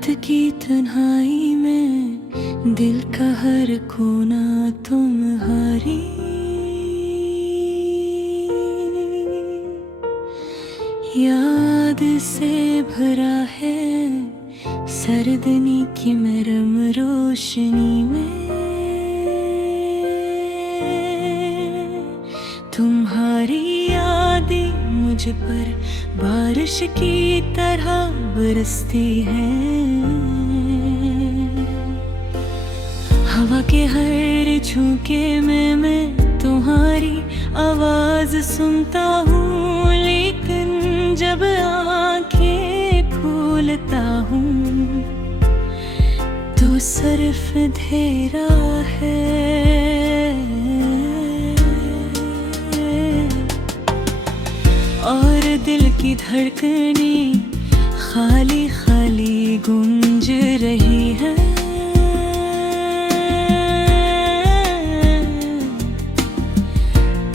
रात की तन्हाई में दिल का हर कोना तुम्हारी याद से भरा है। सर्दनी की नरम रोशनी में तुम्हारी यादें मुझ पर बारिश की तरह बरसती हैं। हवा के हर झोंके में मैं तुम्हारी आवाज सुनता हूँ, लेकिन जब आंखें खोलता हूँ तो सिर्फ अंधेरा है। और दिल की धड़कनें खाली खाली गूंज रही है।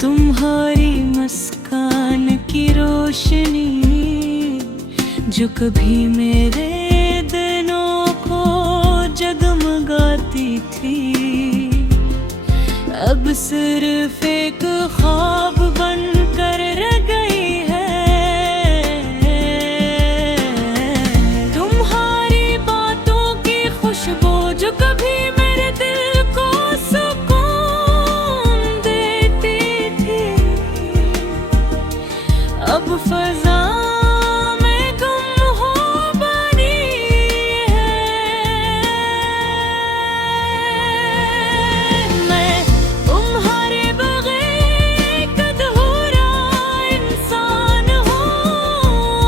तुम्हारी मुस्कान की रोशनी जो कभी मेरे दिनों को जगमगाती थी, अब सिर्फ एक ख्वाब बनकर रह गई है। तुम्हारी बातों की खुशबू जो कभी मेरे दिल को सुकून देती थी, अब फजा में गुम हो बनी है। मैं तुम्हारे बगैर एक अधूरा इंसान हूँ,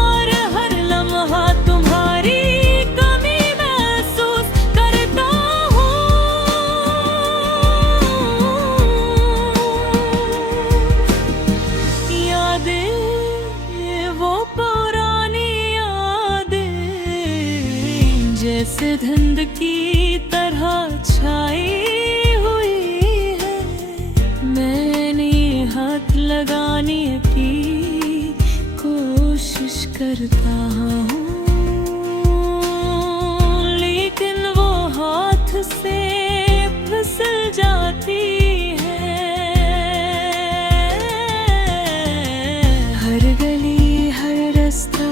और हर लम्हा तुम्हारी कमी महसूस करता हूँ। यादें वो पुरानी यादें जैसे धुंध की तरह छाई हुई है। मैंने हाथ लगाने की कोशिश करता हूँ, लेकिन वो हाथ से फिसल जाती है। हर गली हर रास्ता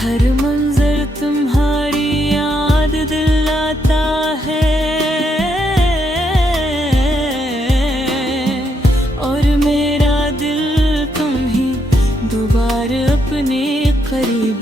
हर मंजर तुम्हारी याद दिलाता है, और मेरा दिल तुम ही दोबारा अपने करीब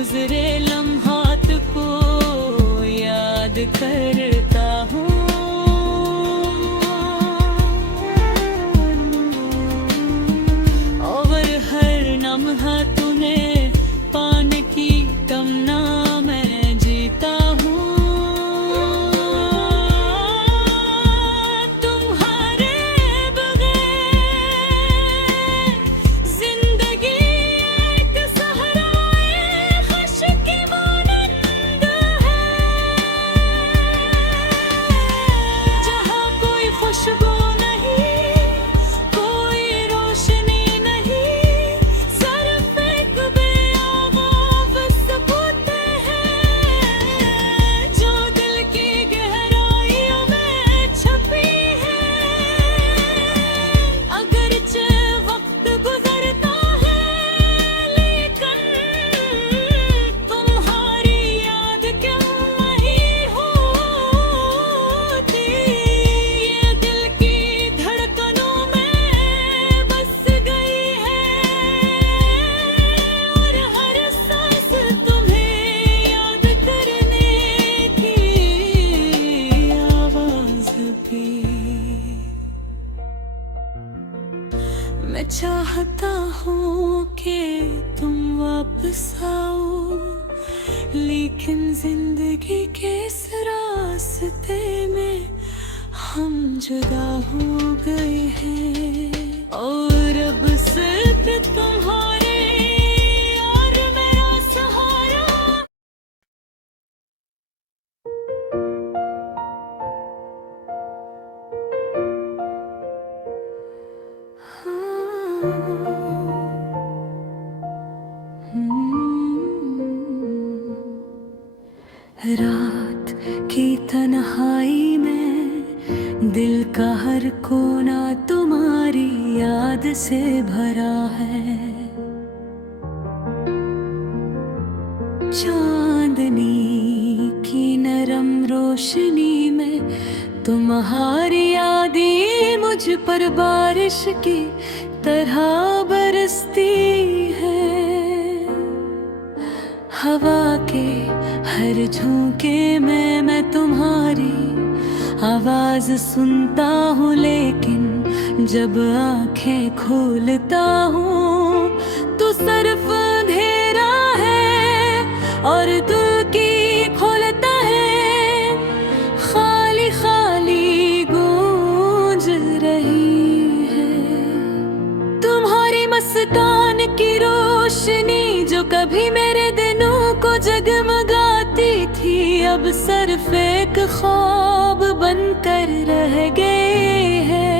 गुजरे लम्हात को याद करता हूँ। और हर लम्हा तूने पाने की तमन्ना मैं जीता हूँ। तुम्हारे बगैर जिंदगी एक सहराए ख़ुश की मानंद है, जहाँ कोई खुशबू नहीं, कोई रोशनी नहीं, सिर्फ एक बेआवाज़ सबूत है जो दिल की गहराइयों में छुपी है। अगरचे वक्त गुजरता है लेकिन तुम्हारी याद क्यों नहीं होती। ये दिल की धड़कनों में बस गई है और हर सांस तुम्हें याद करने की आवाज़ भी। मैं चाहता हूँ कि तुम वापस आओ, लेकिन जिंदगी के इस रास्ते में हम जुदा हो गए हैं। और अब सिर्फ तुम्हारे और मेरा सहारा। रात की तन्हाई में दिल का हर कोना तुम्हारी याद से भरा है। चांदनी की नरम रोशनी में तुम्हारी यादें मुझ पर बारिश की तरह बरसती है। हवा के हर झोंके में मैं तुम्हारी आवाज सुनता हूँ, लेकिन जब आंखें खोलता हूँ तो सिर्फ अंधेरा है और दिल की खोलता है खाली खाली गूंज रही है। तुम्हारी मस्तान की रोशनी जो कभी मेरे दिनों को जगमगाती थी, अब सिर्फ एक ख्वाब बनकर रह गई है।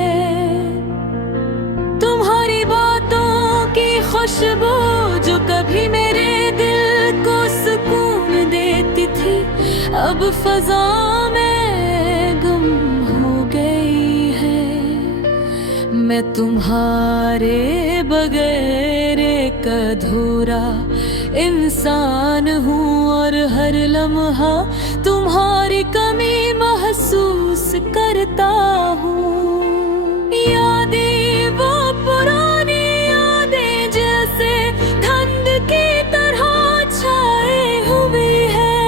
तुम्हारी बातों की खुशबू जो कभी मेरे दिल को सुकून देती थी, अब फजा में गुम हो गई है। मैं तुम्हारे बगैर एक अधूरा इंसान हूँ और हर लम्हा तुम्हारी कमी महसूस करता हूँ। यादें वो पुरानी यादें जैसे ठंड की तरह छाए हुई है।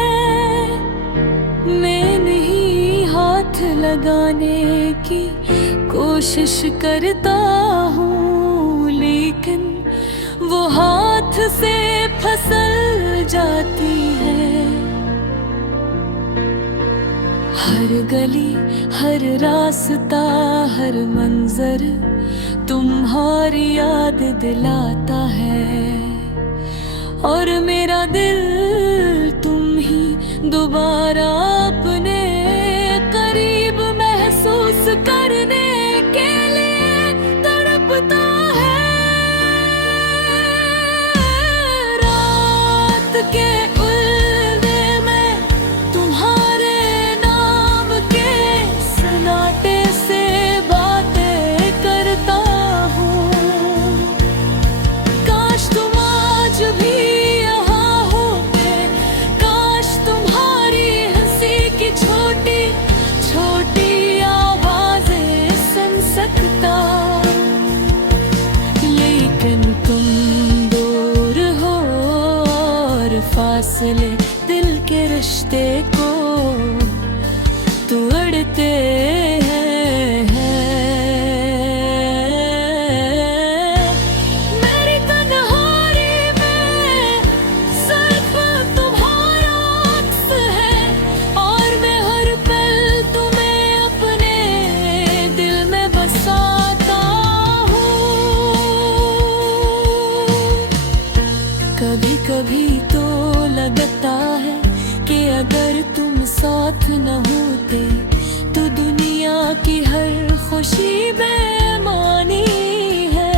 मैं नहीं हाथ लगाने की कोशिश करता हूँ, लेकिन वो हाथ से फिसल जाती है। हर गली हर रास्ता हर मंजर तुम्हारी याद दिलाता है, और मेरा दिल तुम ही दोबारा अपने करीब महसूस करने के लिए तड़पता है। रात के उल्ले में तुम्हारे नाम के सन्नाटे से बातें करता हूँ। काश तुम आज भी यहाँ होते फासले दिल के रिश्ते को तोड़ते हैं। मेरी तन्हाई में सिर्फ तुम्हारा अक्स है और मैं हर पल तुम्हें अपने दिल में बसाता हूँ। कभी कभी तो लगता है कि अगर तुम साथ न होते तो दुनिया की हर खुशी बेमानी है।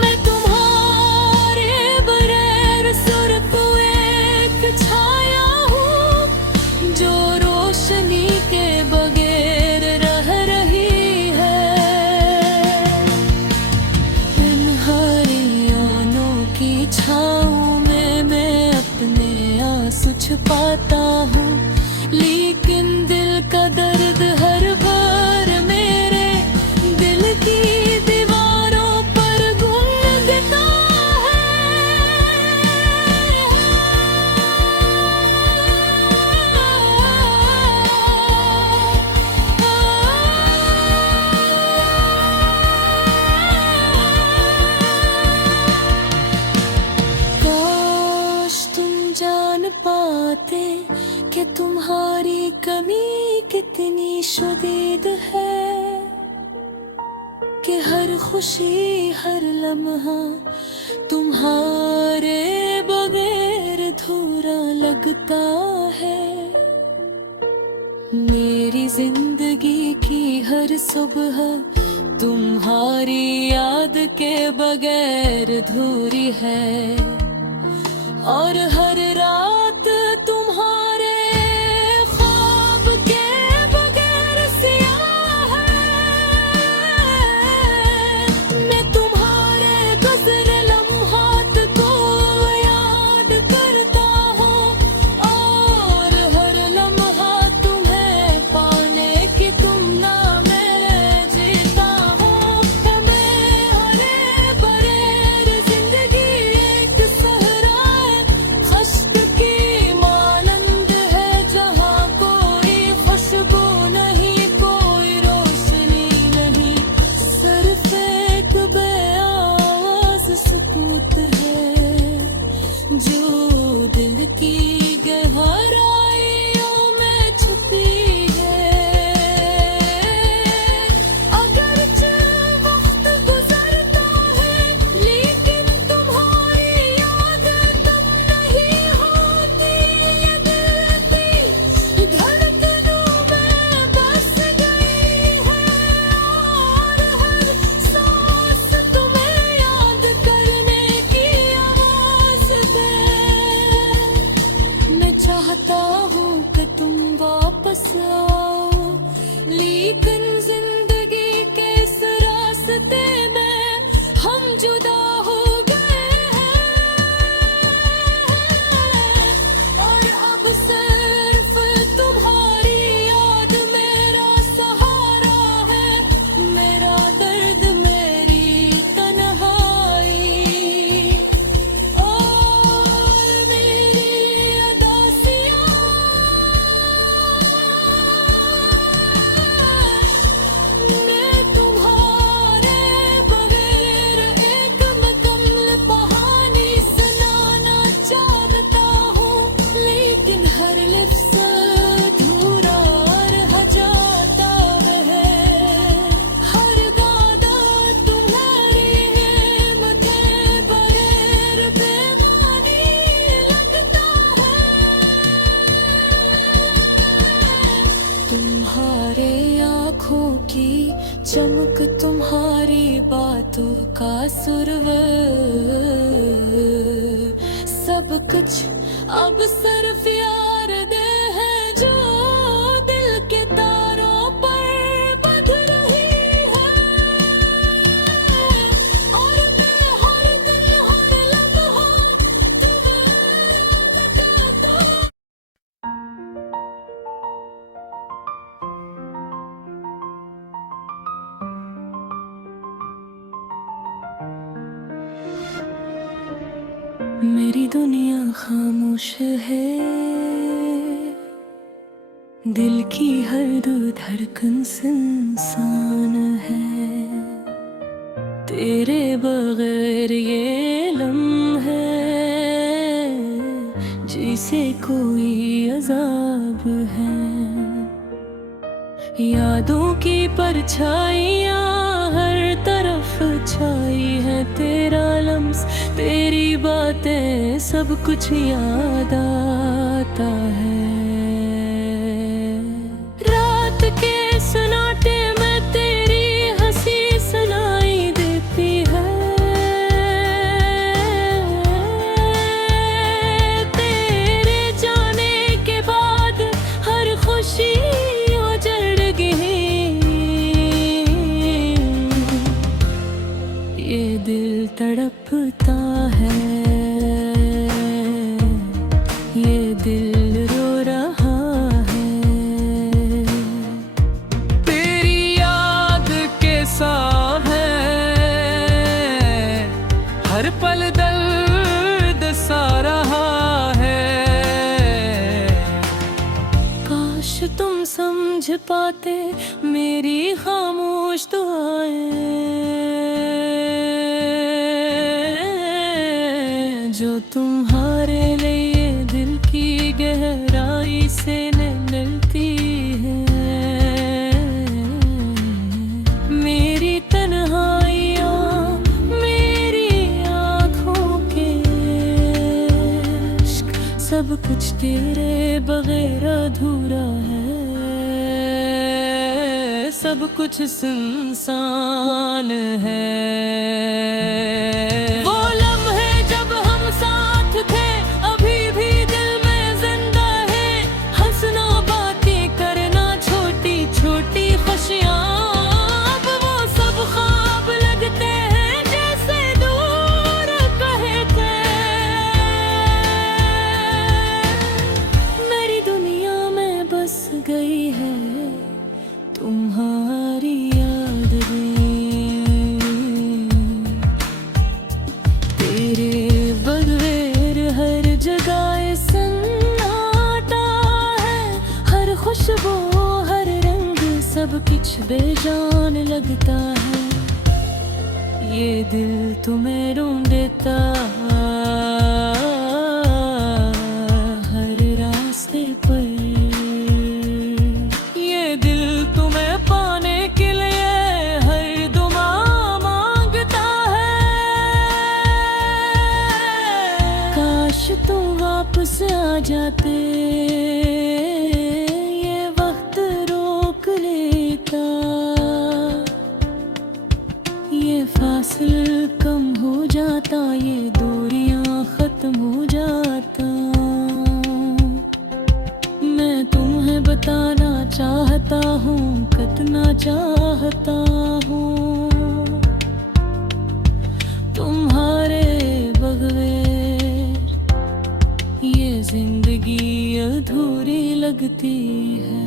मैं तुम्हारे बगैर सिर्फ एक छाया हूँ जो रोशनी के बगैर रह रही है। इन हरियाणों की छाँव में मैं अपने आंसू छुपाता हूँ, लेकिन दिल का दर्द हर बार मेरे दिल की दीवारों पर गूंजता है। काश तुम जान पाते कि तुम्हारी कमी कितनी शदीद है, कि हर खुशी हर लम्हा तुम्हारे बगैर अधूरा लगता है। मेरी जिंदगी की हर सुबह तुम्हारी याद के बगैर अधूरी है और हर रात तुम्हारे ख्वाब के बगैर स्याह है। मैं तुम्हारे गुज़रे लम्हात को याद करता हूँ और हर लम्हा तुम्हें पाने की तुम ना मैं जीता हूँ। मैं हरे बरेर जिंदगी एक सहरा खश्क की मानंद है जहाँ कोई खुशबू नहीं कोई रोशनी नहीं, सिर्फ एक बेआवाज़ सुकूत है जो दिल की गहराइयों में छुपी है। अगरचे वक्त गुजरता है लेकिन तुम्हारी याद तब नहीं होती। ये दिल की धड़कनों में बस गई है और हर सांस तुम्हें याद करने की आवाज़ दे। मैं चाहता हूँ कि तुम वापस आओ, लेकिन जिंदगी के इस रास्ते में हम जुदा हो गए हैं और अब सिर्फ तुम्हारी याद मेरा सहारा है। मेरा दर्द मेरी तन्हाई और मेरी अदासियाँ। मैं तुम्हारे बगैर एक मुकम्मल कहानी सुनाना चाहता हूँ, लेकिन हर लफ्ज़ अधूरा रह जाता है। हर गाना तुम्हारी है मुझे बगैर बेमानी लगता है। तुम्हारे आँखों की चमक तुम्हारी बातों का सुरवर सब कुछ अब सिर्फ यार दे है जो दिल के तारों पर बंध रही है। और मैं हर दिन हर लम्हा तुम्हें लगाता हूँ। मेरी दुनिया खामोश है, दिल की हर धड़कन सुनसान है। तेरे बगैर ये लम्हे जिसे कोई अजाब है। यादों की परछाइयाँ हर तरफ छाई है। तेरा लम्स, तेरी बातें, सब कुछ याद आता है। रात के सन्नाटे में तेरी हंसी सुनाई देती है। तेरे जाने के बाद हर खुशी ये दिल तड़पता है, ये दिल रो रहा है। तेरी याद कैसा है, हर पल दर्द सा रहा है। काश तुम समझ पाते मेरी खामोश दुआएं, जो तुम्हारे लिए दिल की गहराई से निकलती है। मेरी तन्हाइयाँ, मेरी आँखों के इश्क, सब कुछ तेरे बगैर अधूरा है। सब कुछ सुनसान है। वो लम्हे जब हम साथ थे, अभी भी दिल में जिंदा है। हंसना, बातें करना, छोटी छोटी खुशियाँ, अब वो सब ख्वाब लगते हैं जैसे दूर कहे थे। मेरी दुनिया में बस गई है तुम्हारी याद में। तेरे बगैर हर जगह सन्नाटा है। हर खुशबू, हर रंग, सब कुछ बेजान लगता है। ये दिल तुम्हें ढूंढता हर रास्ते पर। तुम वापस आ जाते, ये वक्त रोक लेता। ये फासिल कम हो जाता, ये दूरियां खत्म हो जाता। मैं तुम्हें बताना चाहता हूँ, कितना चाहता हूँ। तुम्हारे बगैर ये जिंदगी अधूरी लगती है।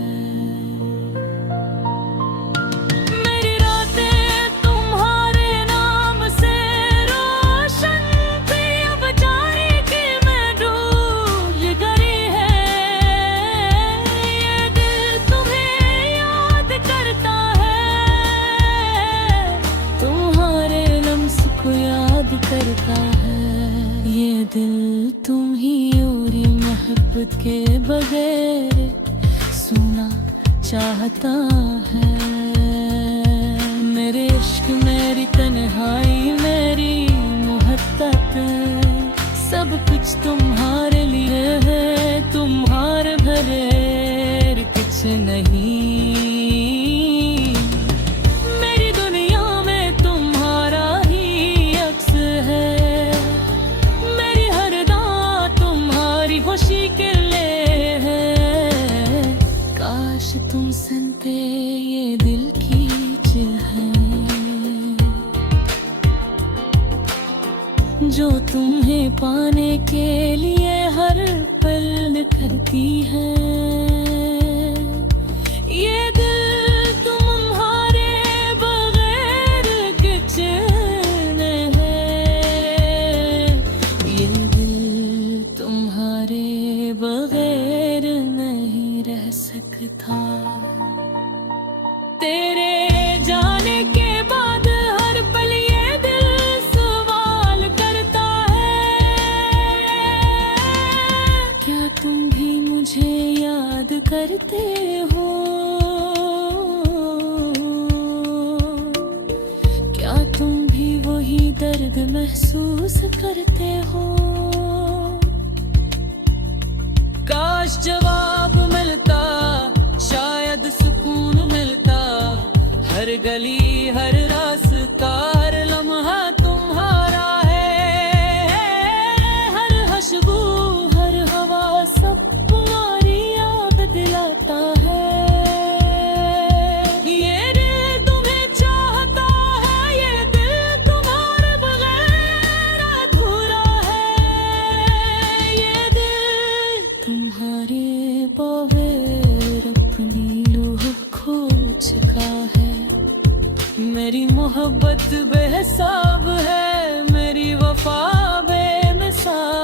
मेरी रातें तुम्हारे नाम से रोशन थी, अब जाने की मैं डूब गई है। ये दिल तुम्हें याद करता है, तुम्हारे लम्स को याद करता है। ये दिल तुम ही मोहब्बत के बगैर सुना चाहता है। मेरे इश्क, मेरी तन्हाई, मेरी मोहब्बत, सब कुछ तुम्हारे लिए है। तुम्हारे बगैर कुछ नहीं। मेरी दुनिया में तुम्हारा ही अक्स है। मेरी हर दां तुम्हारी खुशी के लिए है। काश तुम सुनते ये दिल की चाह जो तुम्हें पाने के लिए हर पल करती है। ये दिल तुम्हारे बगैर कुछ नहीं है। ये दिल तुम बगैर नहीं रह सकता। तेरे जाने के बाद हर पल ये दिल सवाल करता है, क्या तुम भी मुझे याद करते हो? क्या तुम भी वही दर्द महसूस करते हो? काश जवाब मिलता, शायद सुकून मिलता। हर गली हर रास्ता हर लम्हा तुम्हारा है। हर खुशबू हर हवा सब तुम्हारी याद दिलाता है। ये दिल तुम्हें चाहता है, ये दिल तुम्हारे बगैर अधूरा है। ये दिल तुम्हारे बगैर अपनी रूह खो चुका है। मेरी मोहब्बत बेहिसाब है, मेरी वफा बेमिसाल।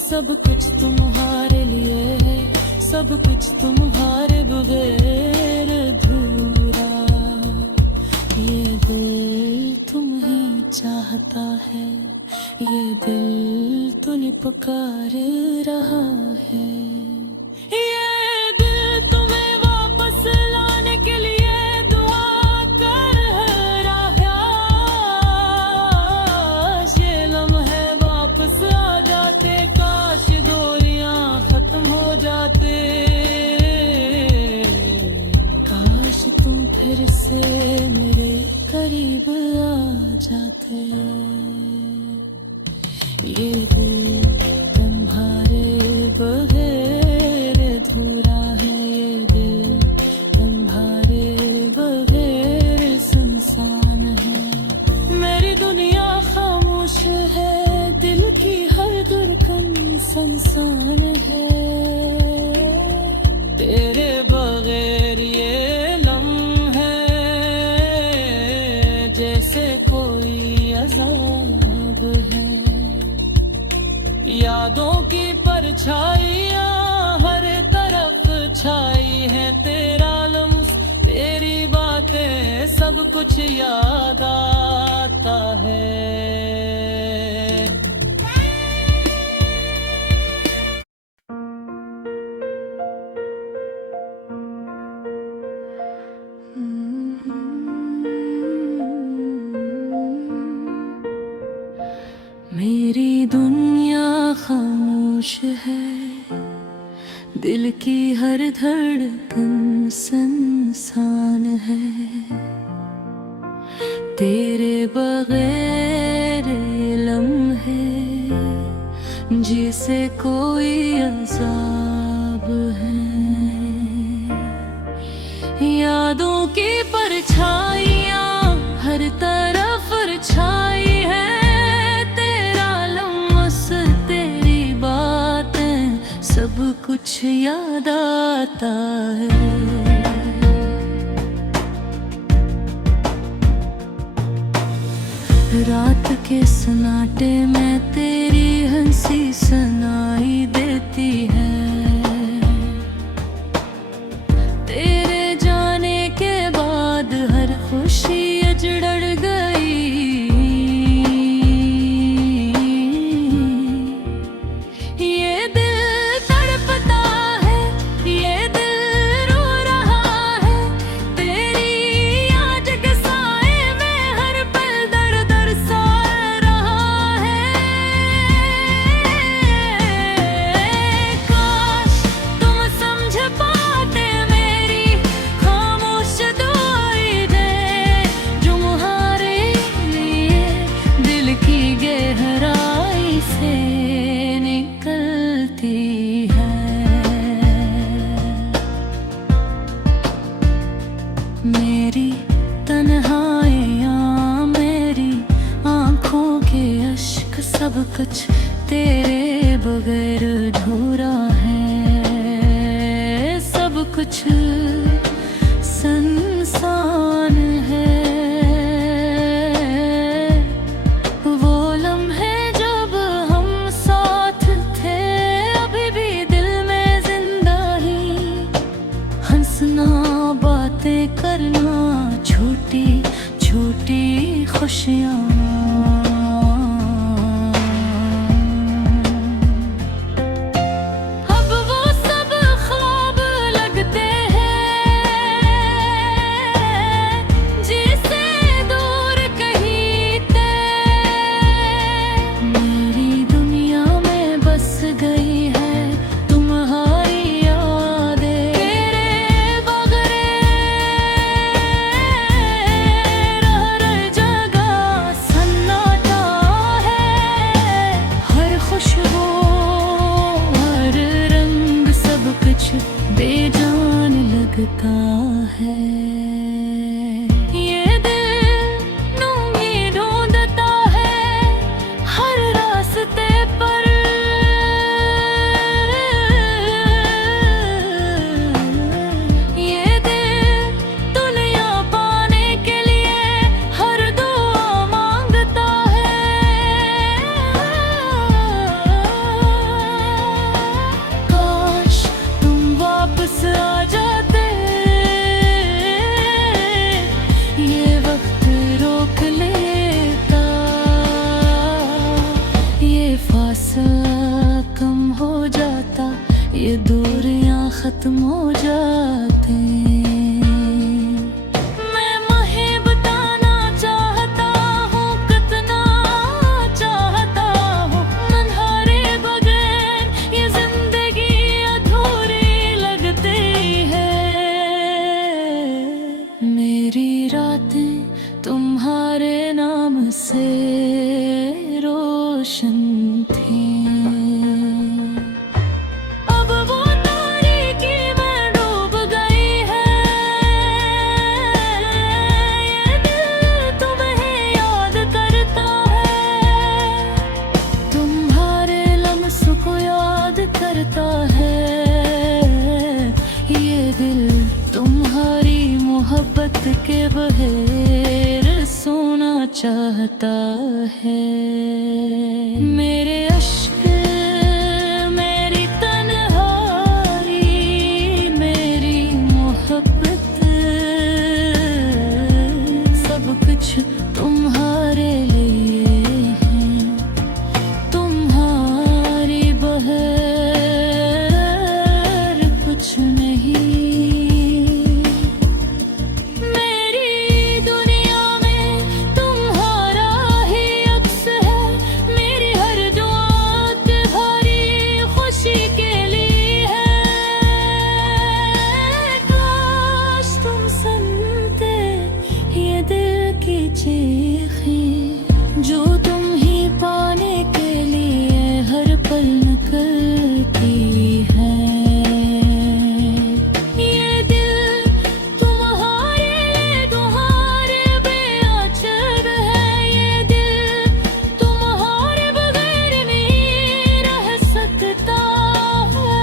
सब कुछ तुम्हारे लिए है, सब कुछ तुम्हारे बगैर अधूरा। ये दिल तुम ही चाहता है, ये दिल तुझे पुकार रहा है। ये दिल तुम्हें वापस लाने के लिए दुआ कर रहा है। ये लम्हे वापस आ जाते, काश दूरियां खत्म हो जाते। काश तुम फिर से मेरे करीब आ जाते। ये दिल तुम्हारे बगैर अधूरा है। ये दिल तुम्हारे बगैर सुनसान है। मेरी दुनिया खामोश है, दिल की हर धड़कन सुनसान है। तेरे बगैर ये लम्हे जैसे कोई अज़ाब है। यादों की परछाइयाँ हर तरफ छाई है। तेरा लम्स तेरी बातें सब कुछ याद आता है। मेरी दुनिया खामोश है, दिल की हर धड़कन सुनसान है। तेरे बगैर ये लम्हे जिसे कोई अज़ाब है। यादों की परछाइयाँ हर तरफ छाई है। सब कुछ याद आता है। रात के सन्नाटे में तेरी हंसी सुनाई देती है। तेरे जाने के बाद हर खुशी अजड़ गई। मेरी तन्हाइयाँ मेरी आँखों के अश्क सब कुछ तेरे बगैर अधूरा है। सब कुछ सुनसान है। वो लम्हे जब हम साथ खुशियाँ। अब वो सब ख्वाब लगते हैं जिसे दूर कहीं थे। मेरी दुनिया में बस गई है तुम्हारी यादें। तेरे बगैर हर जगह सन्नाटा है। हर खुशबू हर रंग सब कुछ बेजान लगता है। ये दिल यूं ही ढूंढता है हर रास्ते पर। ये दिल दुनिया पाने के लिए हर दुआ मांगता है। काश तुम वापस आ जाते। ये वक्त रोक लेता। ये फासला कम हो जाता। ये दूरियां खत्म हो जाती। मैं महे बताना चाहता हूँ कितना चाहता हूँ। नन्हारे बगैर ये जिंदगी अधूरी लगती है। मेरी रातें तुम्हारे नाम से रोशन थी। अब वो तारीकी में डूब गई है। ये दिल तुम्हें याद करता है। तुम्हारे लम्हों को याद करता है। ये दिल तुम्हारी मोहब्बत के बहेर सोना चाहता है। मेरे अश्क मेरी तन्हाई मेरी मोहब्बत सब कुछ तुम्हारे लिए है। तुम्हारी बगैर कुछ नहीं। मेरी दुनिया में तुम्हारा ही अक्स है। मेरी हर दुआ तुम्हारी खुशी के लिए है। काश तुम सुनते ये दिल की चीखें जो तुम ही पाने के लिए हर पल निकलती है। ये दिल तुम्हारे बेअचर है। ये दिल तुम्हारे बगैर नहीं रह सकता है।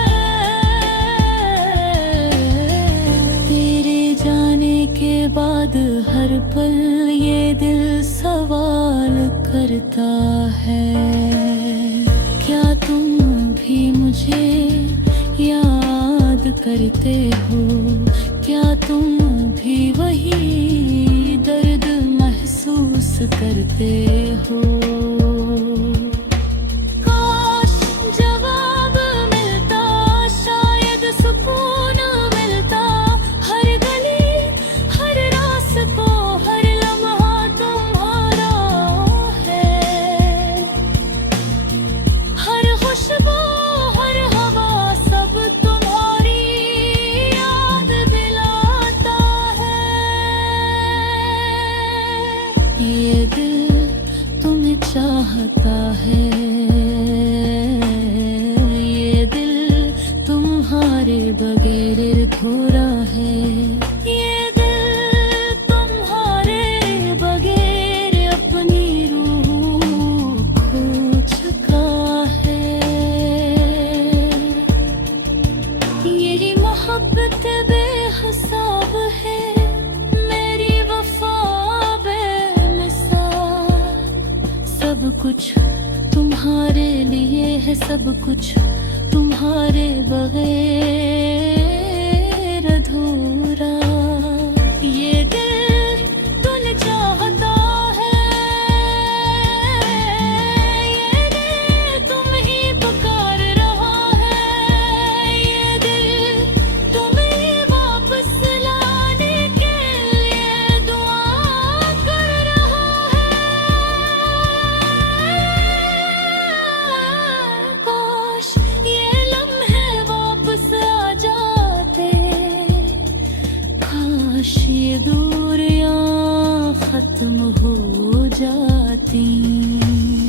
तेरे जाने के बाद हर पल ये दिल सवाल करता है। क्या तुम भी मुझे याद करते हो? क्या तुम भी वही दर्द महसूस करते हो? काश जवाब मिलता। शायद सुकून मिलता। हर गली हर रास्ता हर लम्हा तुम्हारा है। हर खुशबू हर हवा सब तुम्हारी याद दिलाता है। ये दिल तुम्हें चाहता है। ये दिल तुम्हारे बगैर अधूरा है। ये दिल तुम्हारे बगैर अपनी रूह खो चुका है। मेरी मोहब्बत बेहिसाब है। मेरी वफा बेमिसाल। सब कुछ तुम्हारे लिए है। सब कुछ तुम्हारे बगैर अधूरा। ये दिल तुझे चाहता है। ये दूरियां खत्म हो जाती।